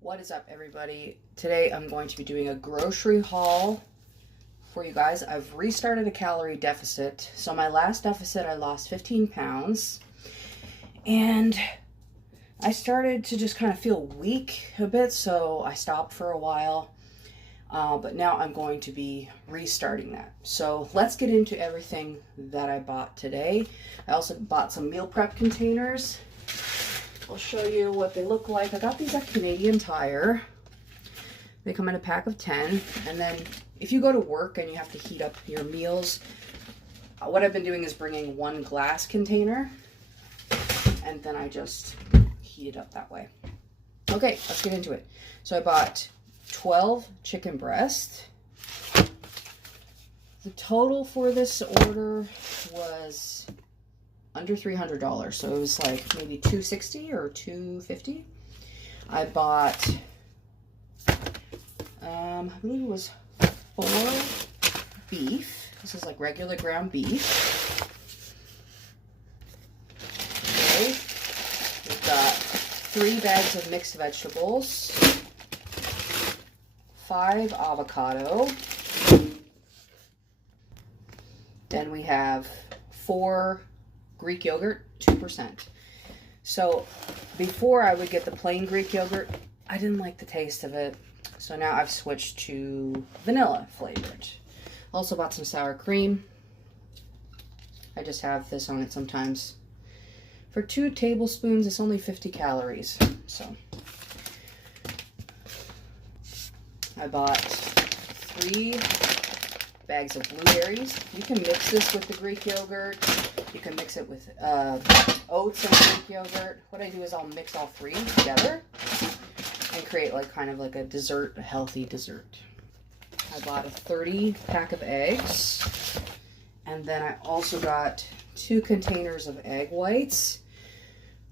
What is up, everybody? Today I'm going to be doing a grocery haul for you guys. I've restarted a calorie deficit. So my last deficit, I lost 15 pounds. And I started to just kind of feel weak a bit, so I stopped for a while. But now I'm going to be restarting that. So let's get into everything that I bought today. I also bought some meal prep containers. I'll show you what they look like. I got these at Canadian Tire. They come in a pack of 10. And then if you go to work and you have to heat up your meals, what I've been doing is bringing one glass container. And then I just heat it up that way. Okay, let's get into it. So I bought 12 chicken breasts. The total for this order was under $300, so it was like maybe $260 or $250. I bought, I believe it was 4 beef. This is like regular ground beef. Okay, we've got 3 bags of mixed vegetables, 5 avocado. Then we have 4 Greek yogurt, 2%. So before I would get the plain Greek yogurt, I didn't like the taste of it. So now I've switched to vanilla flavored. Also bought some sour cream. I just have this on it sometimes. For 2 tablespoons, it's only 50 calories. So I bought 3 bags of blueberries. You can mix this with the Greek yogurt. You can mix it with oats and Greek yogurt. What I do is I'll mix all 3 together and create like kind of like a dessert, a healthy dessert. I bought a 30 pack of eggs. And then I also got 2 containers of egg whites.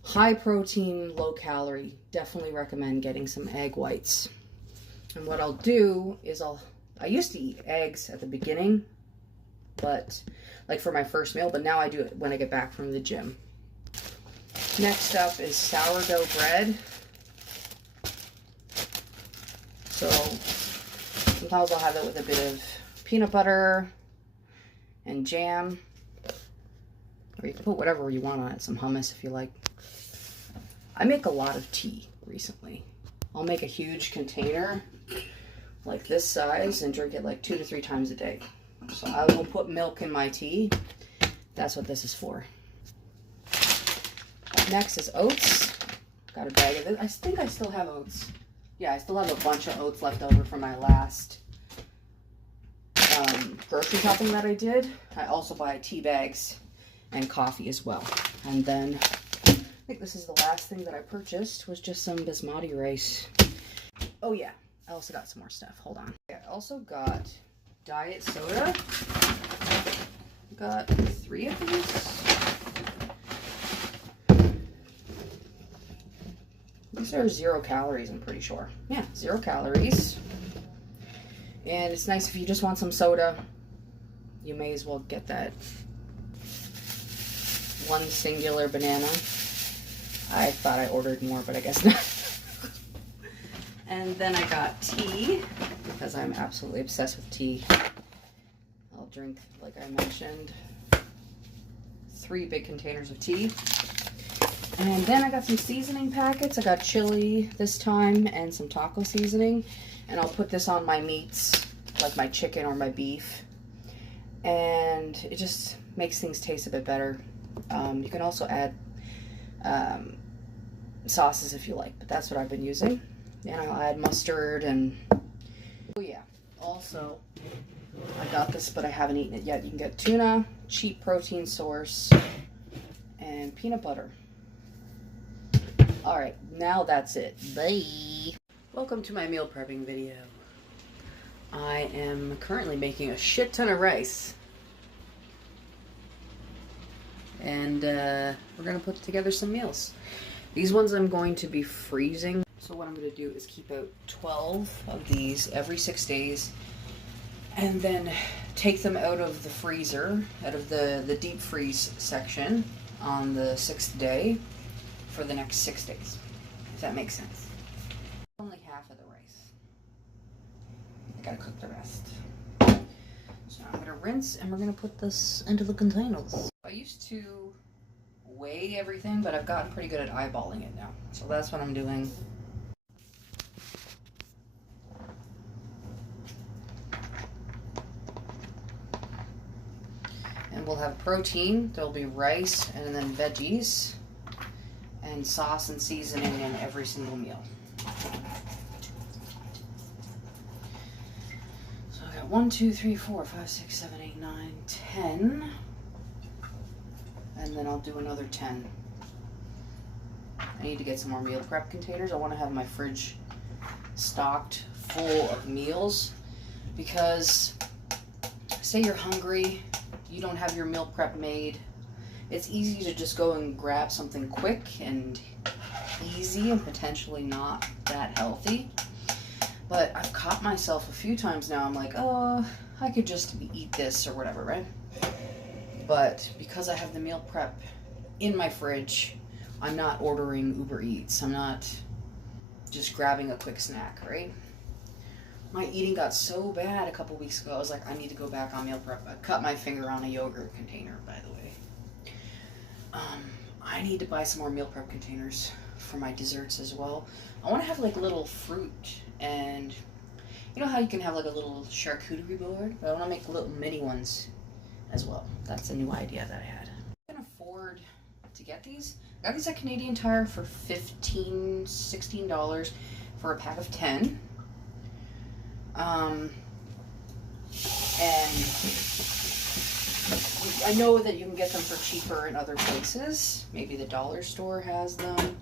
High protein, low calorie. Definitely recommend getting some egg whites. And what I'll do is I used to eat eggs at the beginning, but like for my first meal, but now I do it when I get back from the gym. Next up is sourdough bread. So sometimes I'll have it with a bit of peanut butter and jam, or you can put whatever you want on it, some hummus if you like. I make a lot of tea recently. I'll make a huge container like this size and drink it like 2 to 3 times a day. So I will put milk in my tea. That's what this is for. Up next is oats. Got a bag of it. I think I still have oats. Yeah, I still have a bunch of oats left over from my last grocery shopping that I did. I also buy tea bags and coffee as well. And then I think this is the last thing that I purchased was just some basmati rice. Oh yeah, I also got some more stuff. Hold on. I also got diet soda. Got 3 of these. These are 0 calories, I'm pretty sure. Yeah, 0 calories. And it's nice if you just want some soda, you may as well get that one singular banana. I thought I ordered more, but I guess not. And then I got tea, because I'm absolutely obsessed with tea. I'll drink, like I mentioned, 3 big containers of tea. And then I got some seasoning packets. I got chili this time and some taco seasoning. And I'll put this on my meats, like my chicken or my beef. And it just makes things taste a bit better. You can also add sauces if you like, but that's what I've been using. And I'll add mustard and, oh yeah, also I got this, but I haven't eaten it yet. You can get tuna, cheap protein source, and peanut butter. All right, now that's it. Bye. Welcome to my meal prepping video. I am currently making a shit ton of rice. And we're gonna put together some meals. These ones I'm going to be freezing. So what I'm going to do is keep out 12 of these every 6 days and then take them out of the freezer, out of the deep freeze section on the 6th day for the next 6 days, if that makes sense. I only half of the rice. I gotta cook the rest. So I'm gonna rinse and we're gonna put this into the containers. I used to weigh everything, but I've gotten pretty good at eyeballing it now. So that's what I'm doing. And we'll have protein. There'll be rice and then veggies and sauce and seasoning in every single meal. So I got 1, 2, 3, 4, 5, 6, 7, 8, 9, 10. And then I'll do another 10. I need to get some more meal prep containers. I want to have my fridge stocked full of meals because say you're hungry, you don't have your meal prep made. It's easy to just go and grab something quick and easy and potentially not that healthy. But I've caught myself a few times now. I'm like, oh, I could just eat this or whatever, right? But because I have the meal prep in my fridge, I'm not ordering Uber Eats. I'm not just grabbing a quick snack, right? My eating got so bad a couple weeks ago, I was like, I need to go back on meal prep. I cut my finger on a yogurt container, by the way. I need to buy some more meal prep containers for my desserts as well. I want to have like little fruit and, you know how you can have like a little charcuterie board? But I want to make little mini ones as well. That's a new idea that I had. I can afford to get these. I got these at Canadian Tire for $15, $16 for a pack of 10. And I know that you can get them for cheaper in other places. Maybe the dollar store has them.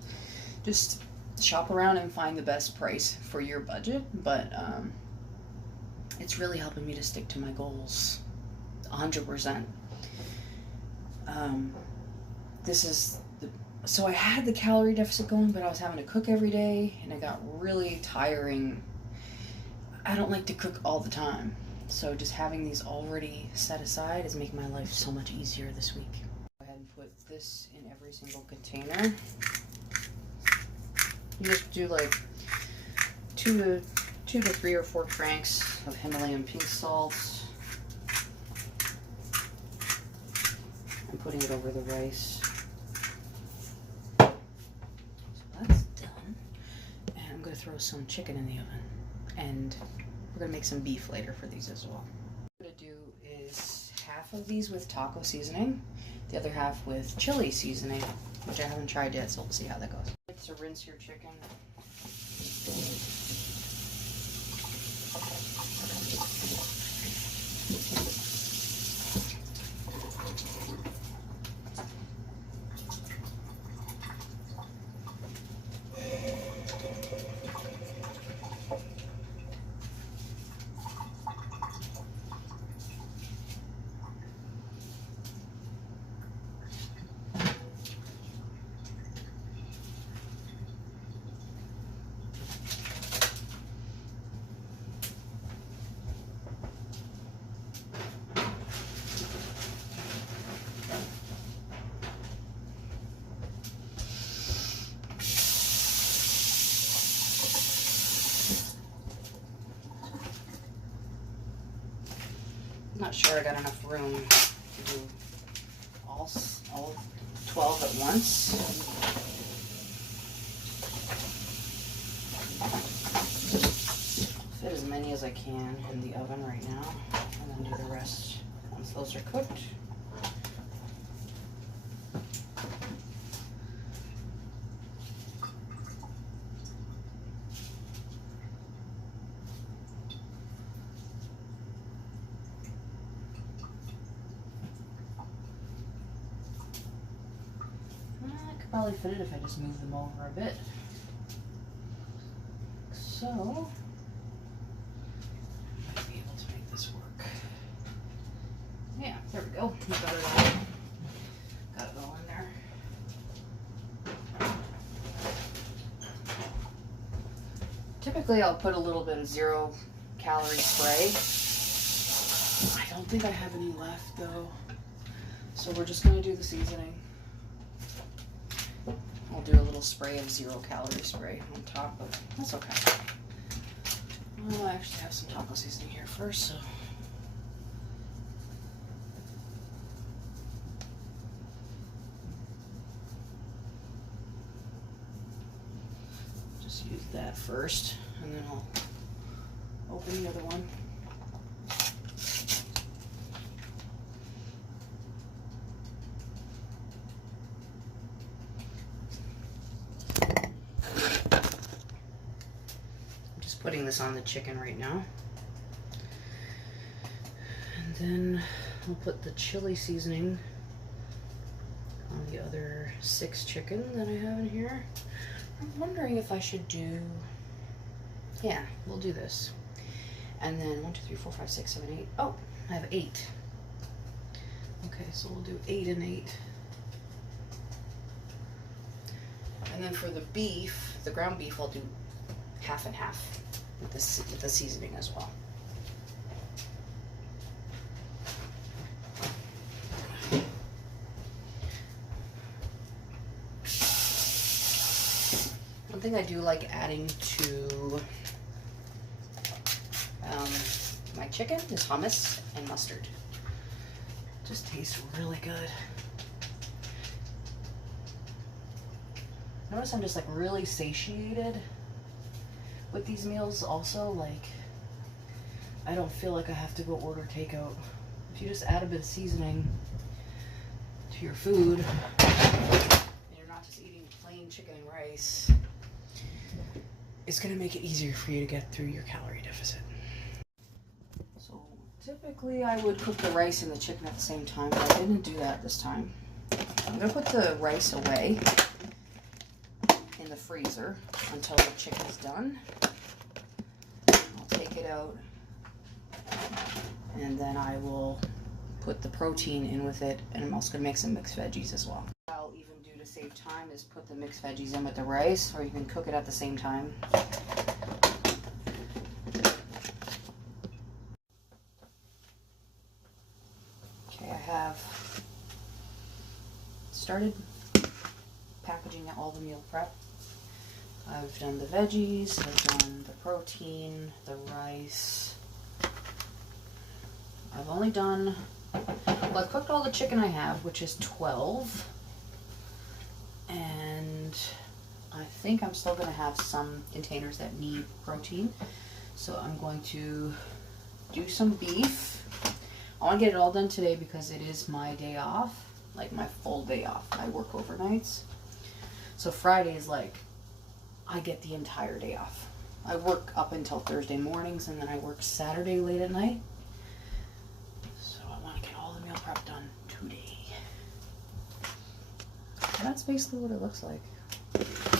Just shop around and find the best price for your budget. But it's really helping me to stick to my goals 100%. So I had the calorie deficit going, but I was having to cook every day and it got really tiring. I don't like to cook all the time. So just having these already set aside is making my life so much easier this week. Go ahead and put this in every single container. You just do like 2 to 3 or 4 cranks of Himalayan pink salt. I'm putting it over the rice. So that's done. And I'm going to throw some chicken in the oven. And we're going to make some beef later for these as well. What I'm going to do is half of these with taco seasoning, the other half with chili seasoning, which I haven't tried yet, so we'll see how that goes. So rinse your chicken. I'm not sure I got enough room to do all 12 at once. Fit as many as I can in the oven right now, and then do the rest once those are cooked. Probably fit it if I just move them over a bit. So, I might be able to make this work. Yeah, there we go. Got it all in there. Typically, I'll put a little bit of 0-calorie spray. I don't think I have any left though. So we're just going to do the seasoning. I'll do a little spray of 0-calorie spray on top, but that's okay. I actually have some taco seasoning here first, so. Just use that first, and then I'll open the other one. Putting this on the chicken right now. And then I'll put the chili seasoning on the other 6 chicken that I have in here. I'm wondering if I should do, yeah, we'll do this. And then 1, 2, 3, 4, 5, 6, 7, 8. Oh, I have 8. Okay, so we'll do 8 and 8. And then for the beef, the ground beef, I'll do half and half. With the seasoning as well. One thing I do like adding to my chicken is hummus and mustard. Just tastes really good. Notice I'm just like really satiated with these meals also. Like, I don't feel like I have to go order takeout. If you just add a bit of seasoning to your food, and you're not just eating plain chicken and rice, it's gonna make it easier for you to get through your calorie deficit. So typically I would cook the rice and the chicken at the same time, but I didn't do that this time. I'm gonna put the rice away in the freezer until the chicken's done. I'll take it out, and then I will put the protein in with it, and I'm also going to make some mixed veggies as well. What I'll even do to save time is put the mixed veggies in with the rice, or you can cook it at the same time. Okay, I have started packaging all the meal prep. I've done the veggies, I've done the protein, the rice. I've only done, well, I've cooked all the chicken I have, which is 12. And I think I'm still going to have some containers that need protein. So I'm going to do some beef. I want to get it all done today because it is my day off, like my full day off. I work overnights. So Friday is like, I get the entire day off. I work up until Thursday mornings, and then I work Saturday late at night. So I want to get all the meal prep done today. And that's basically what it looks like.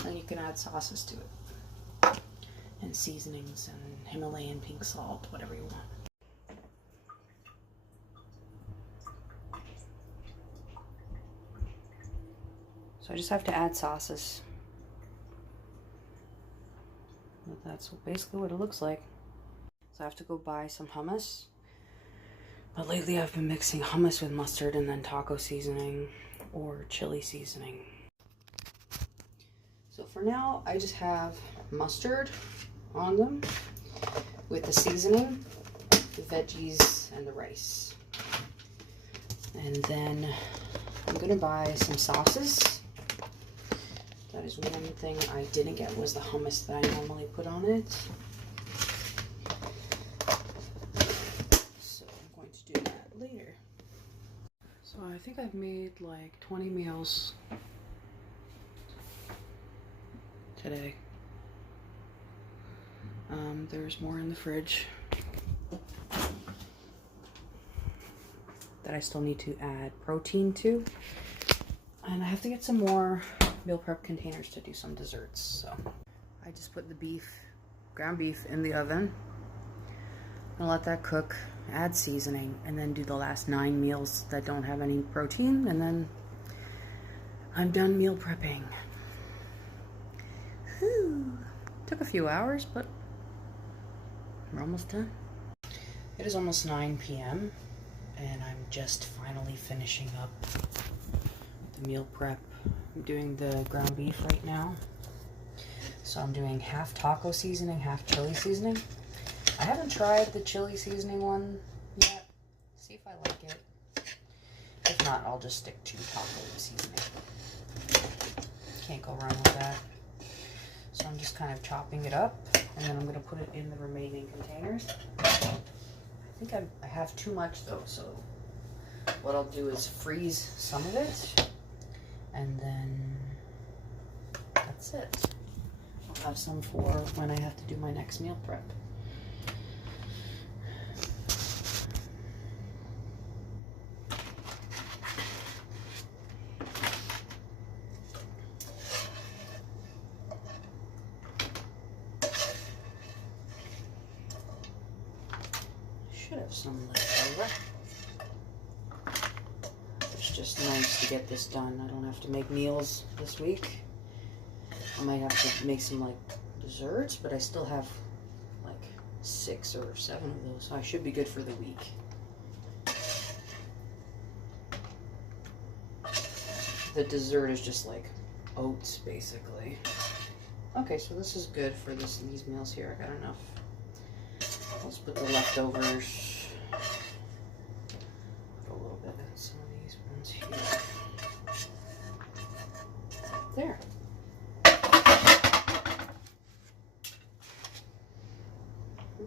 And you can add sauces to it. And seasonings and Himalayan pink salt, whatever you want. So I just have to add sauces. But that's basically what it looks like. So I have to go buy some hummus. But lately I've been mixing hummus with mustard and then taco seasoning or chili seasoning. So for now, I just have mustard on them with the seasoning, the veggies, and the rice. And then I'm gonna buy some sauces. That is one thing I didn't get, was the hummus that I normally put on it. So I'm going to do that later. So I think I've made like 20 meals today. There's more in the fridge that I still need to add protein to. And I have to get some more meal prep containers to do some desserts. So I just put the beef, ground beef, in the oven. I'm gonna let that cook, add seasoning, and then do the last 9 meals that don't have any protein, and then I'm done meal prepping. Whew. Took a few hours, but we're almost done. It is almost 9 p.m. and I'm just finally finishing up the meal prep. I'm doing the ground beef right now. So I'm doing half taco seasoning, half chili seasoning. I haven't tried the chili seasoning one yet. See if I like it. If not, I'll just stick to taco seasoning. Can't go wrong with that. So I'm just kind of chopping it up, and then I'm going to put it in the remaining containers. I think I have too much though, so what I'll do is freeze some of it, and then that's it. I'll have some for when I have to do my next meal prep. Should have some left over. It's just nice to get this done. I don't have to make meals this week. I might have to make some like desserts, but I still have like 6 or 7 of those, so I should be good for the week. The dessert is just like oats, basically. Okay, so this is good for these meals here. I got enough. Let's put the leftovers. Put a little bit in some of these ones here. There.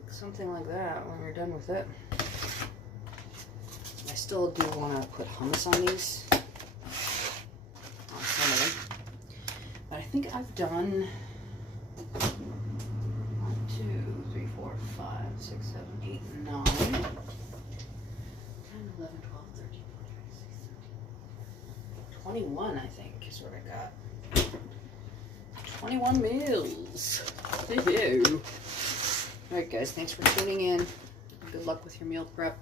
Something like that when we're done with it. I still do want to put hummus on these. On some of them. But I think I've done 5, 6, 7, 8, 9, 10, 11, 12, 13, 14, 21, I think, is what I got. 21 meals. Alright guys, thanks for tuning in. Good luck with your meal prep.